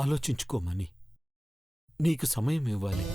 ఆలోచించుకోమని నీకు సమయం ఇవ్వాలి.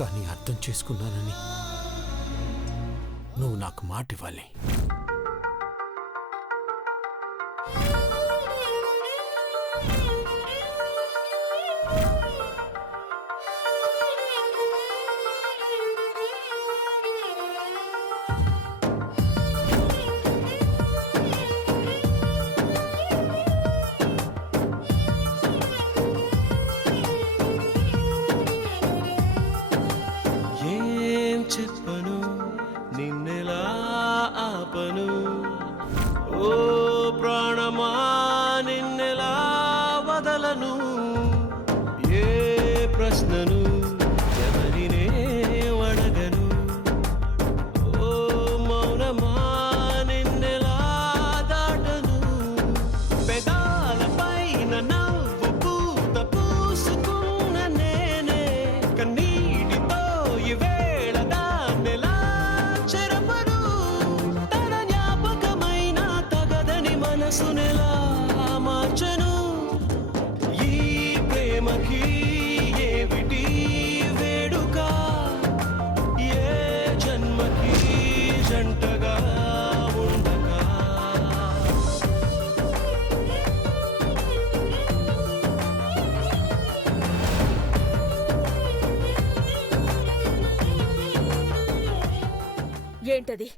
కానీ అర్థం చేసుకున్నానని నువ్వు నాకు మాట ఇవ్వాలి. చెప్పను నిన్నెలా ఆపను ఓ ప్రాణమా నిన్నెలా వదలను ఏ ప్రశ్నను ఎవరినే అడగను ఓ మౌనమా నిన్నెలా దాటను పెదాలపైన నవ్వు పూత పూసుకున్న నేనే కన్నీటితో ఇవే మనసునెలా మార్చను ఈ ప్రేమకి ఏమిటి వేడుక ఏ జన్మకి జంటగా ఉండగా ఏంటది?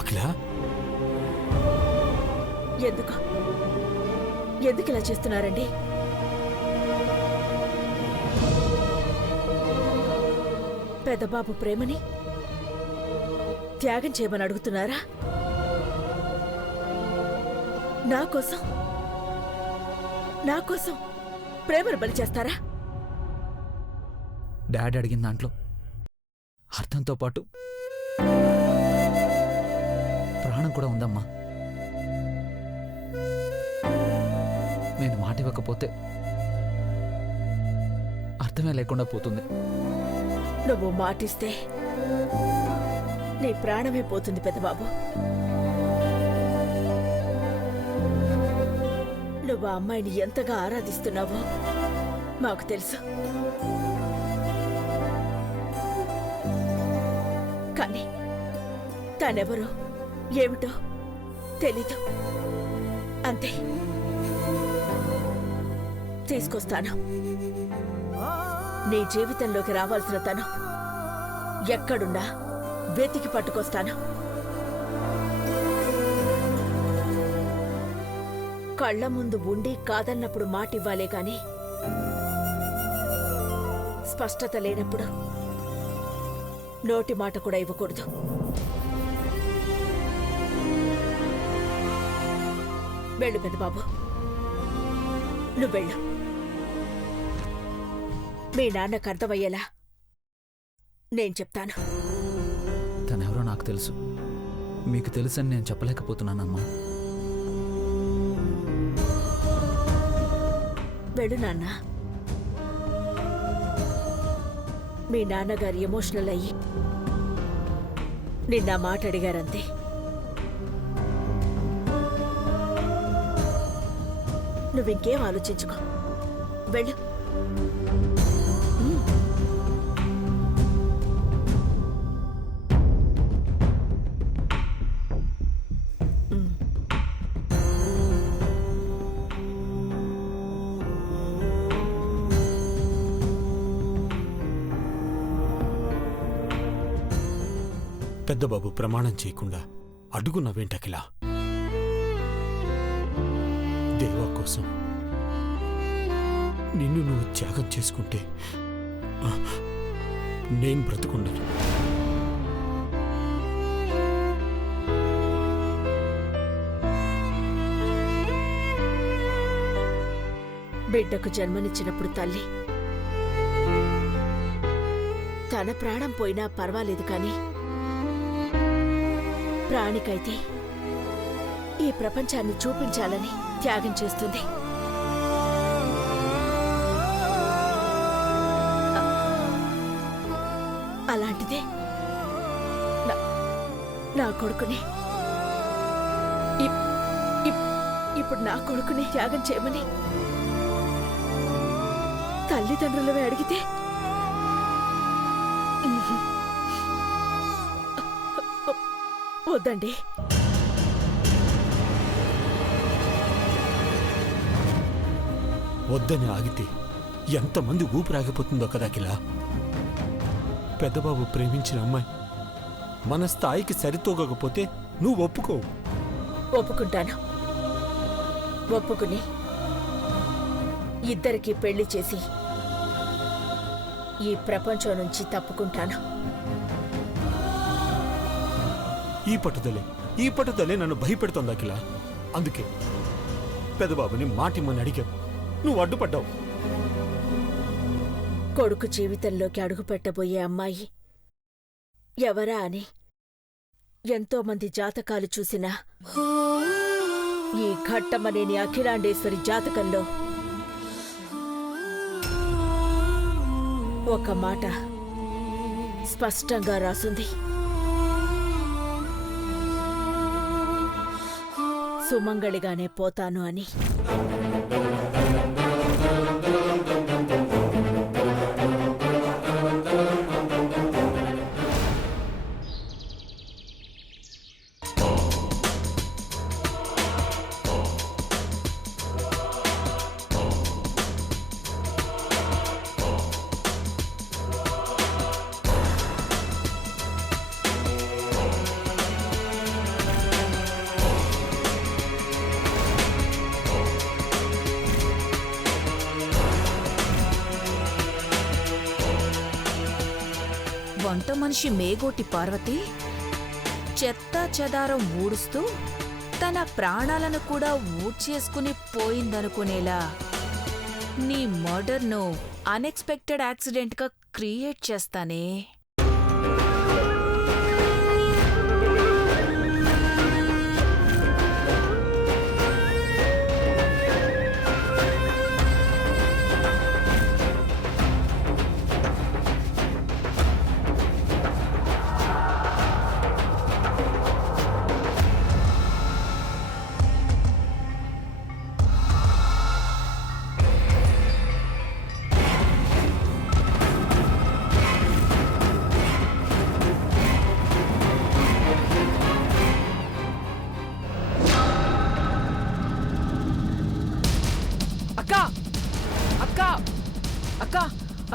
అఖిల, ఎందుకు ఇలా చేస్తున్నారండి? పెద్దబాబు ప్రేమని త్యాగం చేయమని అడుగుతున్నారా? నా కోసం ప్రేమను బలి చేస్తారా? డాడీ అడిగిన దాంట్లో అర్థంతో పాటు ప్రాణం కూడా ఉందమ్మా. నేను మాట ఇవ్వకపోతే అర్థమే లేకుండా పోతుంది. నువ్వు మాటిస్తే నీ ప్రాణమే పోతుంది పెద్దబాబు. నువ్వు ఆ అమ్మాయిని ఎంతగా ఆరాధిస్తున్నావో మాకు తెలుసు. కానీ తానెవరో ఏమిటో తెలీదు. అంతే. తీసుకొస్తాను. నీ జీవితంలోకి రావాల్సిన తను ఎక్కడున్నా వెతికి పట్టుకొస్తాను. కళ్ళ ముందు ఉండి కాదన్నప్పుడు మాటివ్వాలే కాని స్పష్టత లేనప్పుడు నోటి మాట కూడా ఇవ్వకూడదు. వెళ్ళు పెద్దబాబు, నువ్వెళ్ళు. మీ నాన్నకు అర్థమయ్యేలా నేను చెప్తాను. తనెవరో నాకు తెలుసు, మీకు తెలుసని నేను చెప్పలేకపోతున్నానమ్మా. వెళ్ళు నాన్న. మీ నాన్నగారు ఎమోషనల్ అయ్యి నిన్న మాట అడిగారంతే. నువ్వింకేం ఆలోచించుకో. వెళ్ళు. పెద్దబాబు ప్రమాణం చేయకుండా అడుగునవేంటకిలా? దేవా కోసం నిన్ను నువ్వు త్యాగం చేసుకుంటే నేను బ్రతుకుండను. బిడ్డకు జన్మనిచ్చినప్పుడు తల్లి తన ప్రాణం పోయినా పర్వాలేదు కాని ప్రాణికైతే ఈ ప్రపంచాన్ని చూపించాలని త్యాగం చేస్తుంది. అలాంటిదే నా కొడుకుని ఇప్పుడు నా కొడుకుని త్యాగం చేయమని తల్లిదండ్రులవే అడిగితే వద్దండి. వద్దని ఆగితే ఎంతమంది ఊపిరాగిపోతుందో కదా కిలా. పెద్దబాబు ప్రేమించిన అమ్మాయి మన స్థాయికి సరితూగకపోతే నువ్వు ఒప్పుకోవు. ఒప్పుకుంటాను. ఒప్పుకుని ఇద్దరికి పెళ్లి చేసి ఈ ప్రపంచం నుంచి తప్పుకుంటాను. ఈ పట్టుదలే నన్ను భయపెడుతోంది అఖిల. అందుకే పెద్దబాబుని మాటిమ్మని అడిగావు, నువ్వు అడ్డుపడ్డావు. కొడుకు జీవితంలోకి అడుగుపెట్టబోయే అమ్మాయి ఎవరా అని ఎంతోమంది జాతకాలు చూసినా ఈ ఘట్టమనేని అఖిలాండేశ్వరి జాతకంలో ఒక మాట స్పష్టంగా రాసుంది. సుమంగళిగానే పోతాను అని. వంట మనిషి మేగోటి పార్వతి చెత్తా చెదారం ఊడుస్తూ తన ప్రాణాలను కూడా ఊడ్చేసుకుని పోయిందనుకునేలా నీ మర్డర్ను అన్ఎక్స్పెక్టెడ్ యాక్సిడెంట్గా క్రియేట్ చేస్తానే.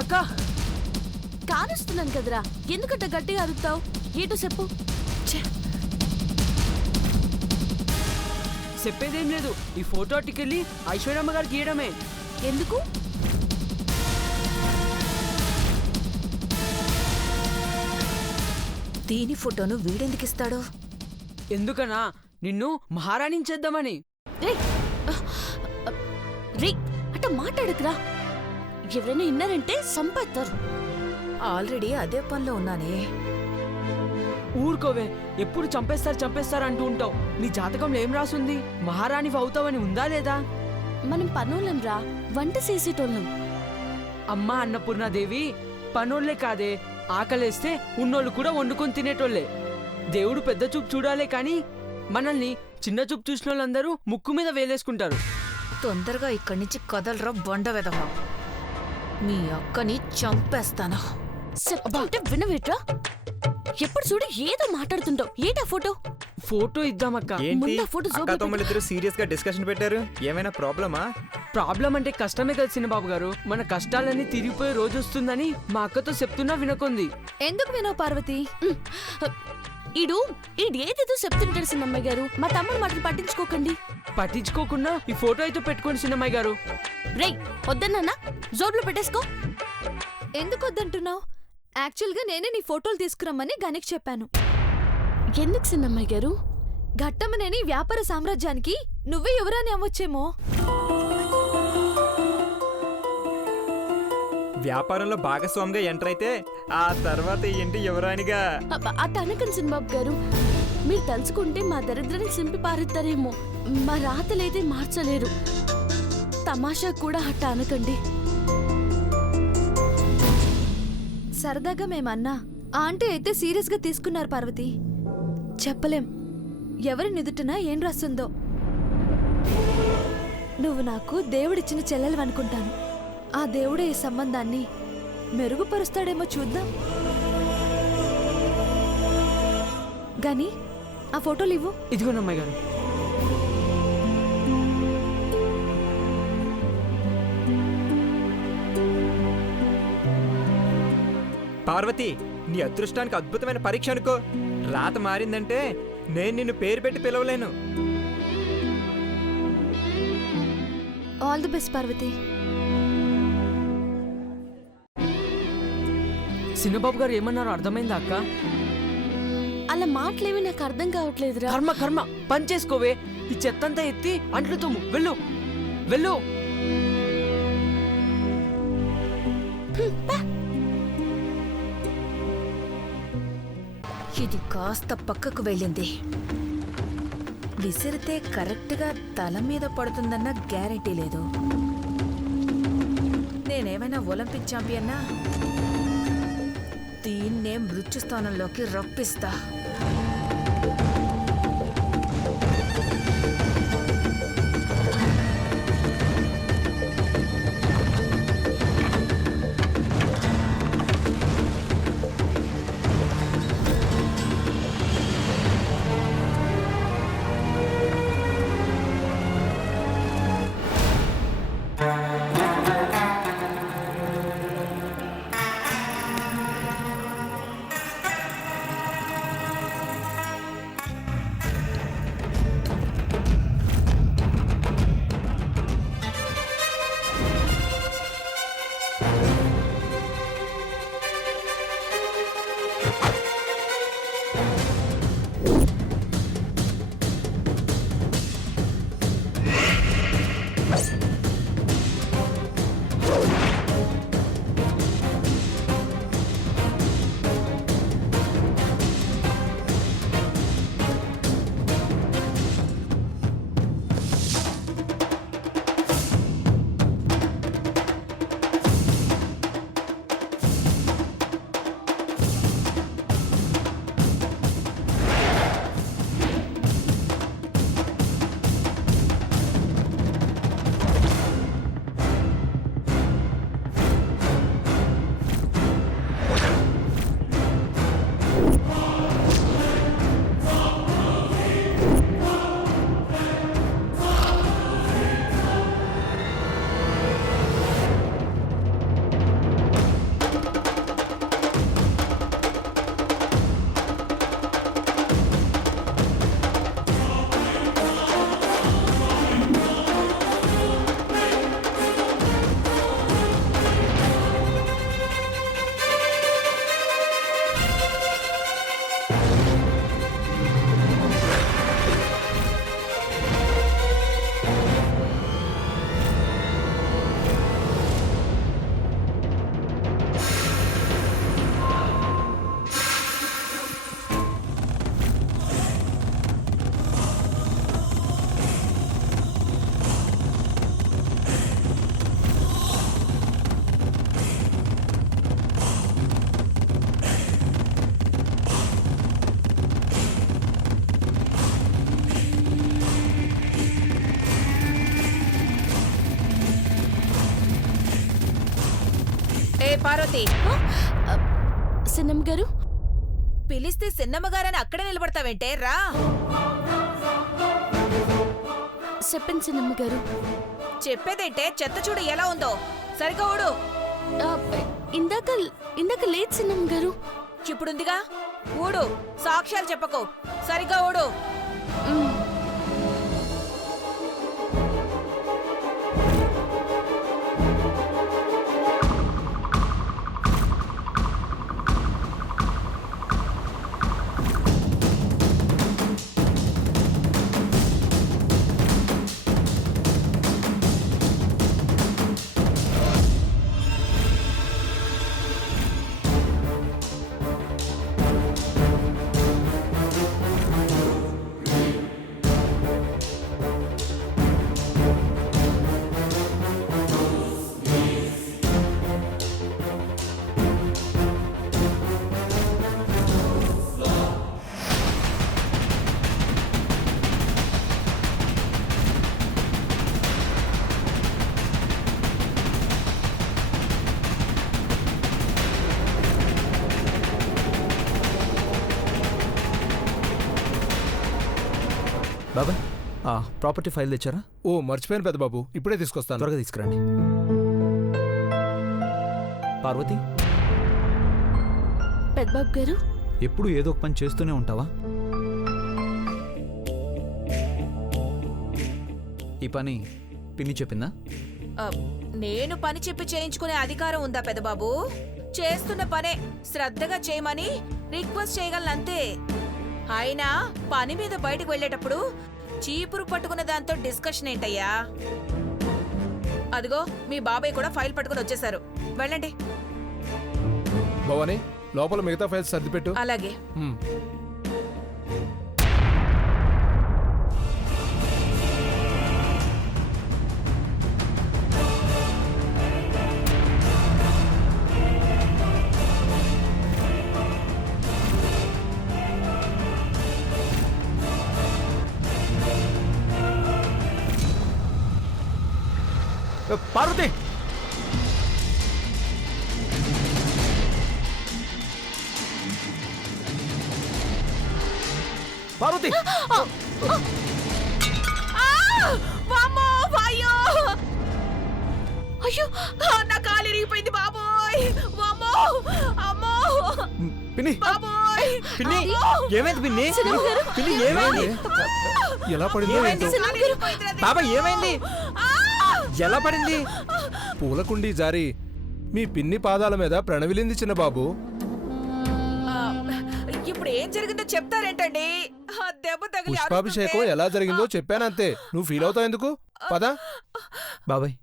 అక్క కానుస్తున్నాను కదరా, ఎందుకంటే గట్టిగా అరుస్తావు? ఏటో చెప్పు. చెప్పేదేం లేదు, ఈ ఫోటో అట్టుకెళ్ళి ఐశ్వర్యమ్మ గారికి ఇయ్యడమే. ఎందుకు? దీని ఫోటోను వీడెందుకిస్తాడు? ఎందుకనా? నిన్ను మహారాణిని చేద్దామని. అట్ట మాట్లాడకురా, ఎవరైనా విన్నారంటే సంపేస్తారు. ఆల్రెడీ అదే పనిలో ఉన్నానే. ఊరుకోవే, ఎప్పుడు చంపేస్తారు అంటూ ఉంటావు. నీ జాతకంలో ఏం రాసుంది? మహారాణివి అవుతావని ఉందా లేదా? మనం పనోళ్ళం రా, వంట చేసేటోళ్ళం. అమ్మా అన్నపూర్ణాదేవి పనోళ్లే కాదే, ఆకలేస్తే ఉన్నోళ్ళు కూడా వండుకొని తినేటోళ్లే. దేవుడు పెద్ద చూపు చూడాలే కాని మనల్ని చిన్న చూపు చూసిన వాళ్ళందరూ ముక్కు మీద వేలేసుకుంటారు. తొందరగా ఇక్కడి నుంచి కదలరా బొండ వెదవా, మీ అక్కని చంపేస్తాను. చెప్తే వినవేట్రా? ఎప్పుడు చూడు ఏదో మాట్లాడుతుంటావు. ఏటా ఫోటో? ఫోటో ఇద్దామక్క. తమ్ముళ్ళిద్దరు సీరియస్ గా డిస్కషన్ పెట్టారు. ఏమైనా ప్రాబ్లమా? ప్రాబ్లం అంటే కష్టమే కదా చిన్నబాబు గారు. మన కష్టాలన్నీ తిరిగిపోయే రోజు వస్తుందని మా అక్కతో చెప్తున్నా వినకుంది. ఎందుకు వినవు పార్వతి? ఏదేదో చెప్తుంటాడు సిన్నమ్మాయి గారు. మా తమ్ముడు మాటలు పట్టించుకోకండి. పట్టించుకోకుండా ఈ ఫోటో అయితే పెట్టుకోండి సిన్నమ్మాయి గారు. రేయ్ వద్దన్నా, జోబులో పెట్టేసుకో. ఎందుకు వద్దంటున్నావు? యాక్చువల్గా నేనే నీ ఫోటోలు తీసుకురమ్మని గనికి చెప్పాను. ఎందుకు సిన్నమ్మాయి గారు? ఘట్టమనేని వ్యాపార సామ్రాజ్యానికి నువ్వే యువరాని అవ్వచ్చేమో. వ్యాపారంలో భాగస్వామిగా ఎంటర్ అయితే ఆ తర్వాత ఏంటి యువరాణిగా. అట్ట అనకండి సినిబాబు గారు. మీరు తలుచుకుంటే మా దరిద్రాన్ని సింపి పారుతారేమో, మా రాతలైతే మార్చలేరు. తమాషా కూడా అట్ట అనకండి. సరదాగా మేమన్నా ఆంటీ అయితే సీరియస్ గా తీసుకున్నారు పార్వతి. చెప్పలేం ఎవరి నిదుటన ఏం రాస్తుందో. నువ్వు నాకు దేవుడిచ్చిన చెల్లెలు అనుకుంటాను. ఆ దేవుడే ఈ సంబంధాన్ని మెరుగుపరుస్తాడేమో చూద్దాం. గాని ఆ ఫోటోలు ఇవ్వు. ఇదిగోండి అమ్మాయి గారు. పార్వతి, నీ అదృష్టానికి అద్భుతమైన పరీక్ష అనుకో. రాత మారిందంటే నేను నిన్ను పేరు పెట్టి పిలవలేను. All the best Parvati. Chinnababu గారు ఏమన్నారో అర్థమైందా అక్క? అలా మాటలేవి నాకు అర్థం కావట్లేదురా. కర్మ కర్మ, పని చేసుకోవే. ఈ చెత్తంతా ఎత్తి అంట్లు తోము. వెళ్ళు వెళ్ళు. ఇది కాస్త పక్కకు వెళ్ళింది. విసిరితే కరెక్ట్గా తల మీద పడుతుందన్న గ్యారెంటీ లేదు. నేనేమైనా ఒలింపిక్ ఛాంపియన్నా? దీన్నే మృత్యు స్థానంలోకి రప్పిస్తా. పార్వతి, సిన్నమ్మ గారు పిలిస్తే సిన్నమ్మ గారని అక్కడే నిలబడతావేంటే? రా. చెప్పండి సిన్నమ్మ గారు. చెప్పేదేంటే? చెత్త చూడు ఎలా ఉందో. సరిగా ఊడు. ఇందాక లేదు సిన్నమ్మ గారు. ఇప్పుడుందిగా, ఊడు. సాక్ష్యాలు చెప్పకు, సరిగా ఊడు. బాబాయ్ ప్రాపర్టీ ఫైల్ తెచ్చారా? ఓ మర్చిపోయాను పెద్ద బాబు, ఇప్పుడే తీసుకొస్తాను. త్వరగా తీసుకురండి. పార్వతి, పెద్దబాబు గారు, ఎప్పుడు ఏదో ఒక పని చేస్తూనే ఉంటావా? ఈ పని పిన్ని చెప్పిందా? నేను పని చెప్పి చేయించుకునే అధికారం ఉందా పెద్దబాబు? చేస్తున్న పనే శ్రద్ధగా చేయమని రిక్వెస్ట్ చేయగలనంతే. అయినా పని మీద బయటకు వెళ్ళేటప్పుడు చీపురు పట్టుకున్న దాంతో డిస్కషన్ ఏంటయ్యా? అదిగో మీ బాబాయ్ కూడా ఫైల్ పట్టుకుని వచ్చేసారు. వెళ్ళండి. భవాని, లోపల మిగతా ఫైల్స్ సర్దిపెట్టు. అలాగే. పార్వతి, పార్వతి, అయ్యో, నా కాలు ఇరిగిపోయింది బాబోయ్. వామ్మో, అమ్మో పిన్ని, బాబోయ్. పిన్ని, ఏమైంది పిన్ని? పిన్ని ఏమైంది? ఎలా పడిందో ఏమైంది? ఏంటో. బాబా ఏమైంది? ఎలా పడింది? పూలకుండీ జారి మీ పిన్ని పాదాల మీద ప్రణవిలింది చిన్న బాబు. ఇప్పుడు ఏం జరిగిందో చెప్తారేంటండి? ఆ దెబ్బ తగిలి పుష్పాభిషేకం ఎలా జరిగిందో చెప్పానంతే, నువ్వు ఫీల్ అవుతావు ఎందుకు? పదా. బాబాయ్,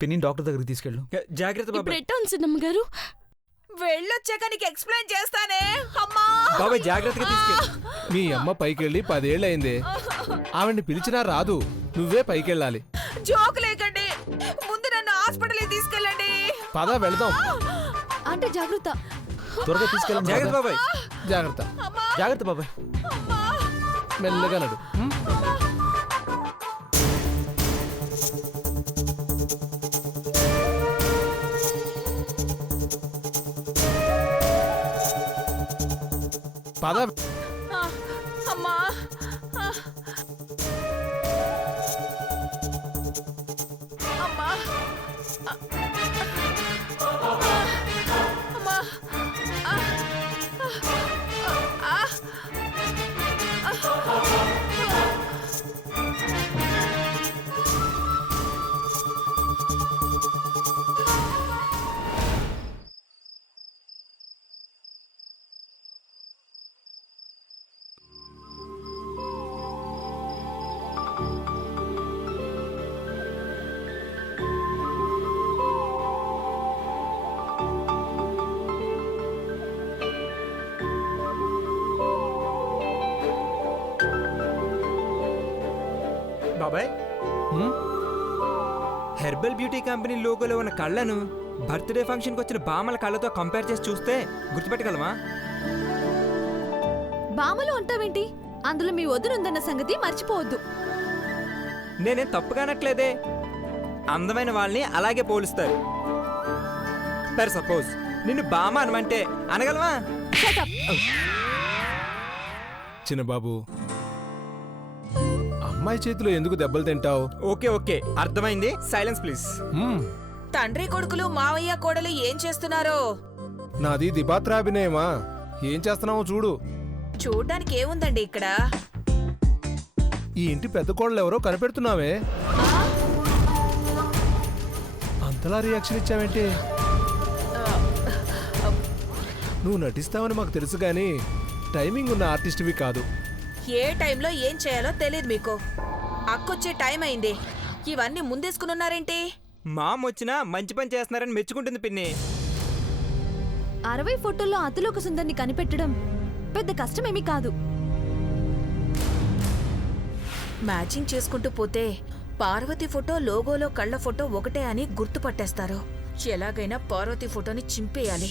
పిన్ని డాక్టర్ దగ్గరికి తీసుకెళ్ళు. జాగ్రత్త బాబాయ్. పెట్టాను చిన్నమ్మ గారు. వెళ్ళొచ్చాక నీకు ఎక్స్ప్లెయిన్ చేస్తానే. అమ్మా బాబాయ్ జాగ్రత్తగా తీసుకెళ్ళు. మీ అమ్మ పైకెళ్ళి 10 ఏళ్ళయిందే, ఆవిడ్ని పిలిచినా రాదు, నువ్వే పైకెళ్ళాలి. జోక్ లేకండి, ముందు నన్ను హాస్పిటల్కి తీసుకెళ్ళండి. పద వెళదాం. అంటే జాగ్రత్త. త్వరగా తీసుకెళ్ళండి. జాగ్రత్త బాబాయ్. జాగ్రత్త. జాగ్రత్త బాబాయ్. మెల్లగా నడు. పద. అమ్మా అమ్మా అమ్మా. బాబాయ్, హెర్బల్ బ్యూటీ కంపెనీ లోగోలో ఉన్న కళ్ళను బర్త్డే ఫంక్షన్కి వచ్చిన బామల కళ్ళతో కంపేర్ చేసి చూస్తే గుర్తుపెట్టగలమా? బామలు అంటావేంటి? అందులో మీ వదినుందన్న సంగతి మర్చిపోవద్దు. నేనేం తప్పుగానట్లేదే. అందమైన వాళ్ళని అలాగే పోలుస్తారు. ఫర్ సపోజ్ నిన్ను బామ అనమంటే అనగలవా? చిన్న బాబు, అమ్మాయి చేతిలో ఎందుకు దెబ్బలు తింటావు? ఓకే ఓకే, అర్థమైంది. Silence please. తండ్రి కొడుకులు మావయ్య కోడలు ఏం చేస్తున్నారో? నాది దిబాత్రాభినయమా, ఏం చేస్తున్నావో చూడు. చూడ్డానికి ఏముందండి ఇక్కడ? ఈ ఇంటి పెద్ద కోడలు ఎవరో కనిపెడుతున్నావే. అంతలా రియాక్షన్ ఇచ్చావేంటి? నువ్వు నటిస్తావని మాకు తెలుసు గాని టైమింగ్ ఉన్న ఆర్టిస్ట్వి కాదు. ఏ టైంలో ఏం చేయాలో తెలియదు మీకు. అక్కొచ్చే టైం అయింది, ఇవన్నీ ముందేసుకున్నారేంటి? మామ వచ్చినా మంచి పని చేస్తున్నారని మెచ్చుకుంటుంది పిన్ని. 60 ఫోటోల్లో అతిలోక సుందరిని కనిపెట్టడం పెద్ద కష్టమేమీ కాదు. మ్యాచింగ్ చేసుకుంటూ పోతే పార్వతి ఫోటో లోగోలో కళ్ళ ఫోటో ఒకటే అని గుర్తుపట్టేస్తారు. ఎలాగైనా పార్వతి ఫోటోని చింపేయాలి.